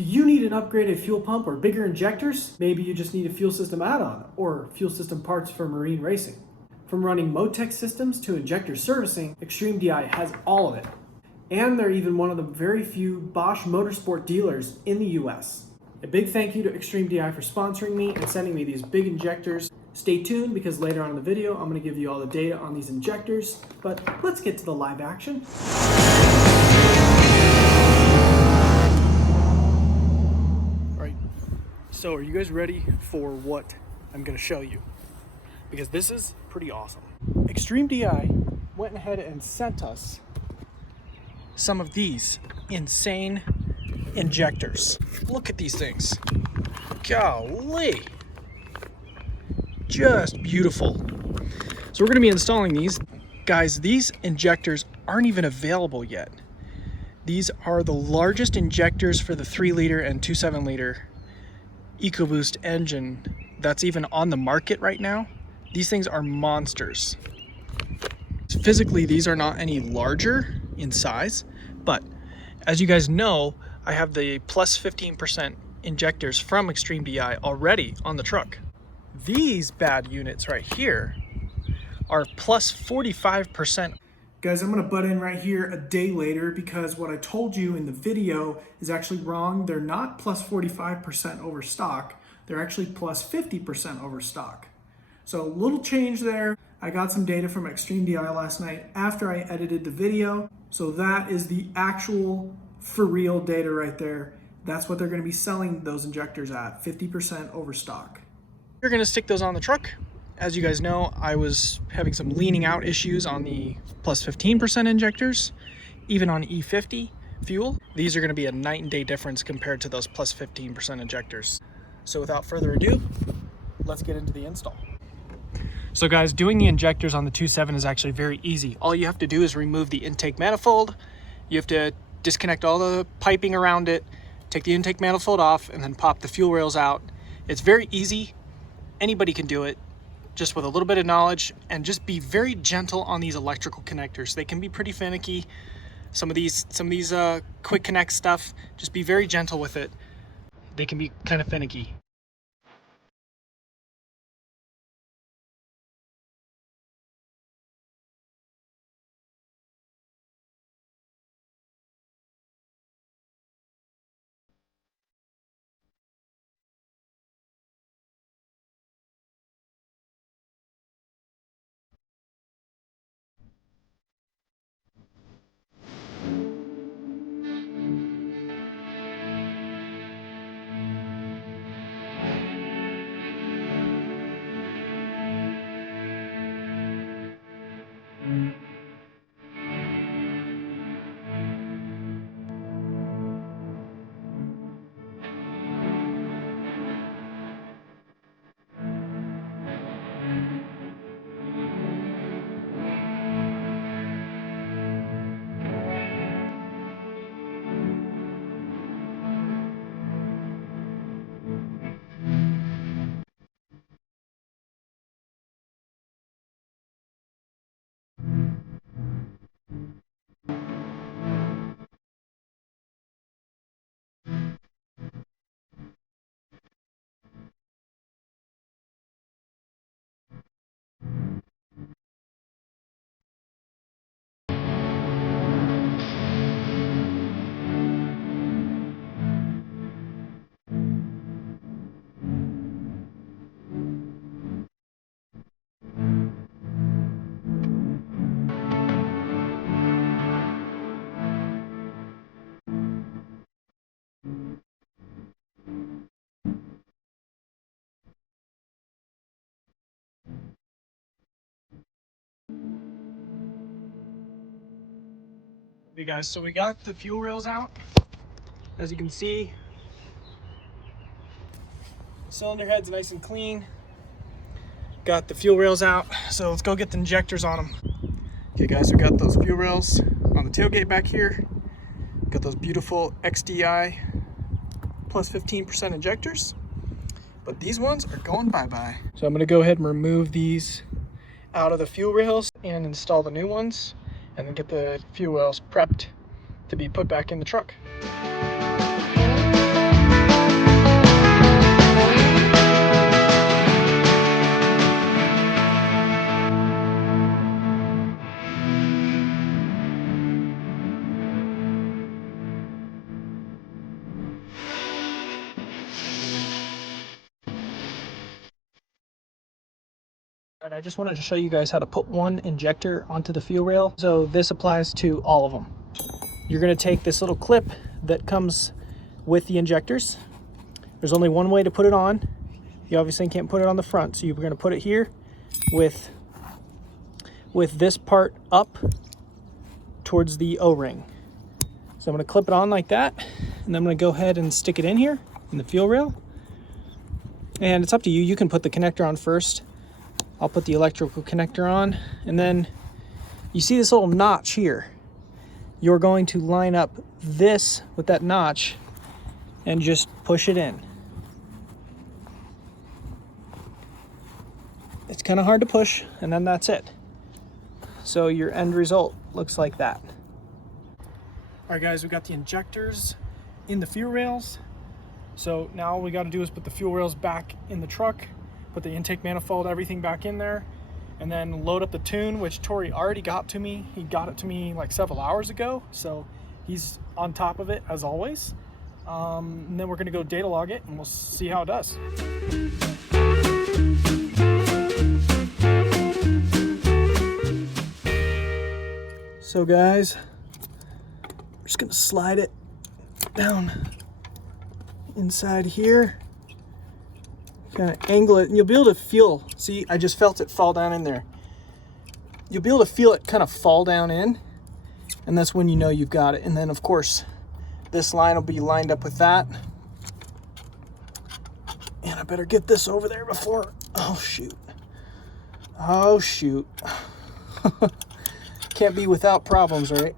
Do you need an upgraded fuel pump or bigger injectors? Maybe you just need a fuel system add-on or fuel system parts for marine racing. From running Motec systems to injector servicing, Xtreme DI has all of it. And they're even one of the very few Bosch Motorsport dealers in the US. A big thank you to Xtreme DI for sponsoring me and sending me these big injectors. Stay tuned because later on in the video, I'm going to give you all the data on these injectors. But let's get to the live action. All right, so are you guys ready for what I'm going to show you? Because this is pretty awesome. Xtreme DI went ahead and sent us some of these insane injectors. Look at these things. Golly. Just beautiful. So we're going to be installing these. Guys, these injectors aren't even available yet. These are the largest injectors for the 3-liter and 2.7-liter Ecoboost engine that's even on the market right now. These things are monsters. Physically, these are not any larger in size, but as you guys know, I have the plus 15% injectors from Xtreme DI already on the truck. These bad units right here are plus 45%. Guys, I'm gonna butt in right here a day later because what I told you in the video is actually wrong. They're not plus 45% over stock. They're actually plus 50% over stock. So a little change there. I got some data from Xtreme DI last night after I edited the video. So that is the actual for real data right there. That's what they're going to be selling those injectors at, 50% over stock. We're going to stick those on the truck. As you guys know, I was having some leaning out issues on the plus 15% injectors, even on E50 fuel. These are going to be a night and day difference compared to those plus 15% injectors. So without further ado, let's get into the install. So guys, doing the injectors on the 2.7 is actually very easy. All you have to do is remove the intake manifold. You have to disconnect all the piping around it, take the intake manifold off, and then pop the fuel rails out. It's very easy. Anybody can do it, just with a little bit of knowledge, and just be very gentle on these electrical connectors. They can be pretty finicky. Some of these quick connect stuff, just be very gentle with it. They can be kind of finicky. Hey guys, so we got the fuel rails out. As you can see, the cylinder head's nice and clean. Got the fuel rails out, so let's go get the injectors on them. Okay guys, we got those fuel rails on the tailgate back here. Got those beautiful XDI plus 15% injectors, but these ones are going bye-bye. So I'm gonna go ahead and remove these out of the fuel rails and install the new ones, and then get the fuel rails prepped to be put back in the truck. Alright, I just wanted to show you guys how to put one injector onto the fuel rail. So this applies to all of them. You're going to take this little clip that comes with the injectors. There's only one way to put it on. You obviously can't put it on the front, so you're going to put it here with this part up towards the O-ring. So I'm going to clip it on like that, and I'm going to go ahead and stick it in here in the fuel rail. And it's up to you. You can put the connector on first. I'll put the electrical connector on, and then you see this little notch here. You're going to line up this with that notch and just push it in. It's kind of hard to push, and then that's it. So your end result looks like that. All right, guys, we got the injectors in the fuel rails. So now all we got to do is put the fuel rails back in the truck, put the intake manifold, everything back in there, and then load up the tune, which Torrie already got to me. He got it to me like several hours ago, so he's on top of it as always. And then we're going to go data log it, and we'll see how it does. So guys, I'm just going to slide it down inside here, kind of angle it, and you'll be able to feel, see, I just felt it fall down in there. You'll be able to feel it kind of fall down in, and that's when you know you've got it. And then of course this line will be lined up with that, and I better get this over there before, oh shoot, can't be without problems, right?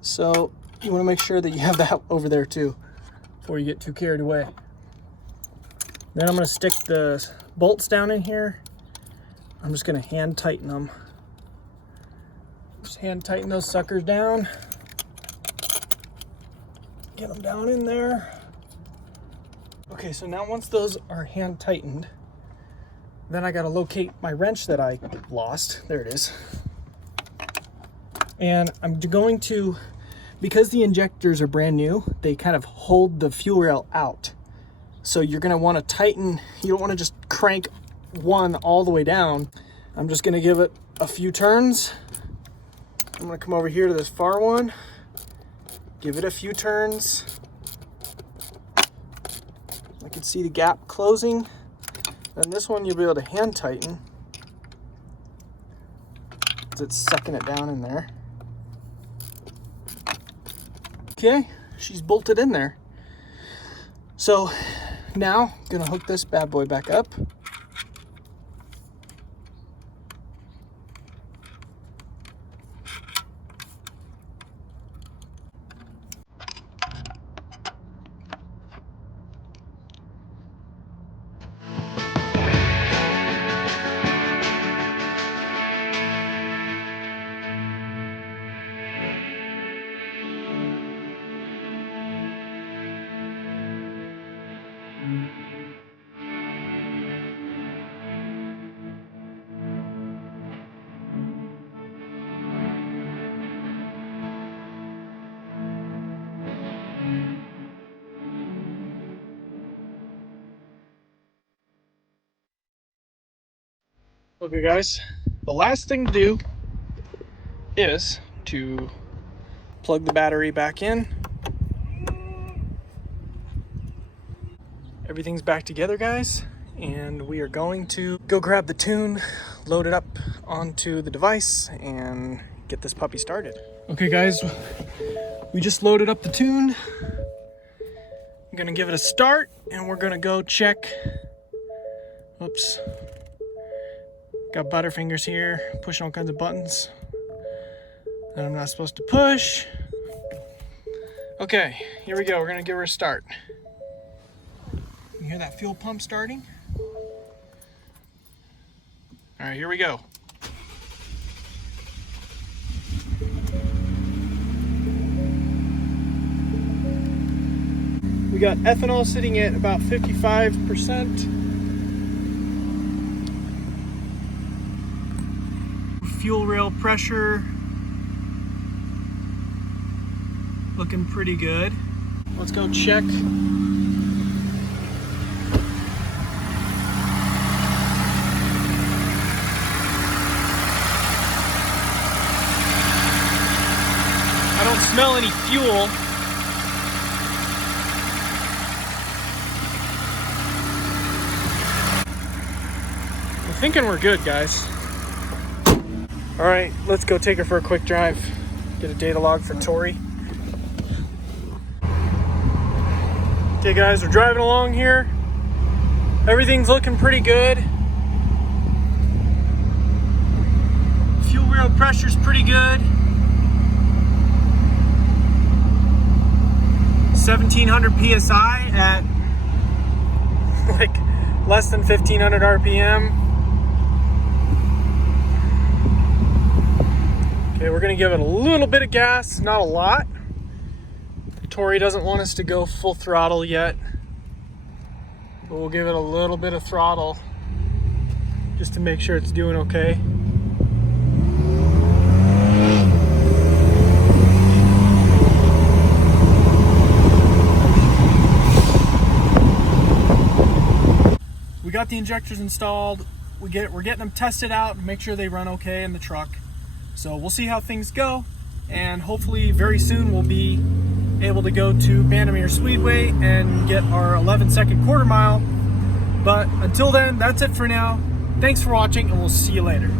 So you want to make sure that you have that over there too before you get too carried away. Then I'm going to stick the bolts down in here. I'm just going to hand tighten them. Just hand tighten those suckers down. Get them down in there. Okay, so now once those are hand tightened, then I got to locate my wrench that I lost. There it is. And I'm going to, because the injectors are brand new, they kind of hold the fuel rail out. So you're going to want to tighten, you don't want to just crank one all the way down. I'm just going to give it a few turns. I'm going to come over here to this far one, give it a few turns. I can see the gap closing. Then this one you'll be able to hand tighten, because it's sucking it down in there. Okay, she's bolted in there. So now I'm gonna hook this bad boy back up. Okay guys, the last thing to do is to plug the battery back in. Everything's back together, guys, and we are going to go grab the tune, load it up onto the device, and get this puppy started. Okay guys, we just loaded up the tune. I'm gonna give it a start, and we're gonna go check. Oops. Got butterfingers here, pushing all kinds of buttons that I'm not supposed to push. Okay, here we go. We're gonna give her a start. You hear that fuel pump starting? All right, here we go. We got ethanol sitting at about 55%. Fuel rail pressure looking pretty good. Let's go check. fuel. I'm thinking we're good, guys. All right, let's go take her for a quick drive. Get a data log for Torrie. Okay guys, we're driving along here. Everything's looking pretty good. Fuel wheel pressure's pretty good. 1700 PSI at like less than 1500 RPM. Okay, we're gonna give it a little bit of gas, not a lot. Torrie doesn't want us to go full throttle yet, but we'll give it a little bit of throttle just to make sure it's doing okay. We got the injectors installed. We're getting them tested out and make sure they run okay in the truck. So we'll see how things go, and hopefully very soon we'll be able to go to Bandimere Speedway and get our 11-second quarter mile. But until then, that's it for now. Thanks for watching, and we'll see you later.